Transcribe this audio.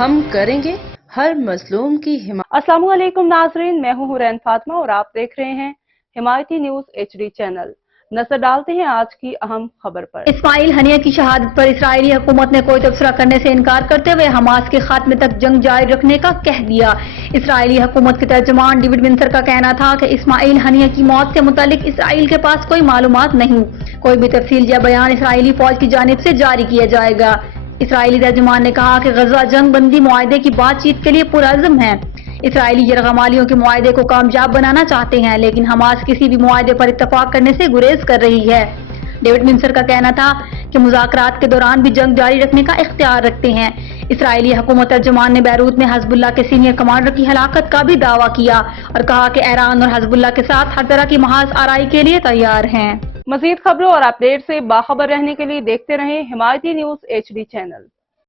ہم کریں گے ہر مظلوم کی حمایت۔ السلام علیکم ناظرین، میں ہوں حورین فاطمہ اور آپ دیکھ رہے ہیں حمایتی نیوز HD چینل۔ نظر ڈالتے ہیں آج کی اہم خبر پر۔ اسماعیل ہنیہ کی شہادت پر اسرائیلی حکومت نے کوئی تبصرہ کرنے سے انکار کرتے ہوئے حماس کے خاتمے تک جنگ جاری رکھنے کا کہہ دیا۔ اسرائیلی حکومت کے ترجمان ڈیوڈ ونسر کا کہنا تھا کہ اسماعیل ہنیہ کی موت سے متعلق اسرائیل کے پاس کوئی معلومات نہیں، کوئی بھی تفصیل یا بیان اسرائیلی فوج کی جانب سے جاری کیا جائے گا۔ اسرائیلی ترجمان نے کہا کہ غزہ جنگ بندی معاہدے کی بات چیت کے لیے پرعزم ہے۔ اسرائیلی یرغمالیوں کے معاہدے کو کامیاب بنانا چاہتے ہیں، لیکن حماس کسی بھی معاہدے پر اتفاق کرنے سے گریز کر رہی ہے۔ ڈیوڈ ونسر کا کہنا تھا کہ مذاکرات کے دوران بھی جنگ جاری رکھنے کا اختیار رکھتے ہیں۔ اسرائیلی حکومت ترجمان نے بیروت میں حزب اللہ کے سینئر کمانڈر کی ہلاکت کا بھی دعویٰ کیا اور کہا کہ ایران اور حزب اللہ کے ساتھ ہر طرح کی محاذ آرائی کے لیے تیار ہیں۔ مزید خبروں اور اپڈیٹ سے باخبر رہنے کے لیے دیکھتے رہیں حمایتی نیوز HD چینل۔